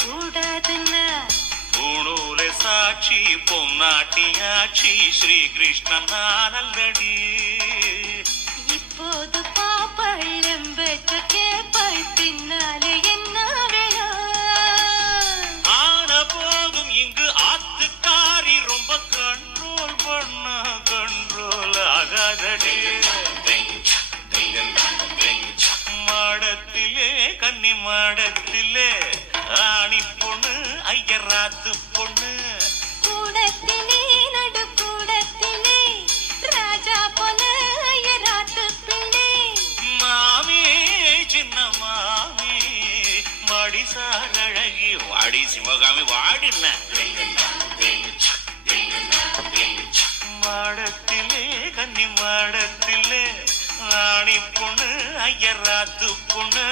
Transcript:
கூடாதுன்னா பூணூலை சாட்சி பொன்னாட்டியாட்சி ஸ்ரீ கிருஷ்ணன் நானல்லடி இப்போது பாப்பாள் எம்பெற்ற கேப்பாள் பின்னாலே என்ன வேணா ஆன போதும் இங்கு ஆத்துக்காரி ரொம்ப கண்ட்ரோல் பண்ண கண்ட்ரோல் ஆகாதடி மாடத்திலே கன்னி மாடத்திலே ஆணி பொண்ணு ஐயராத்து பொண்ணு கூடத்திலே நடு கூடத்திலே ராஜா பொண்ணு ஐயராத்து பிள்ளை மாமி சின்ன மாமி மடிசார் அழகி வாடி சிவகாமி வாடின மாடத்திலே கன்னி மாடத்திலே ஆணி பொண்ணு ஐயராத்து பொண்ணு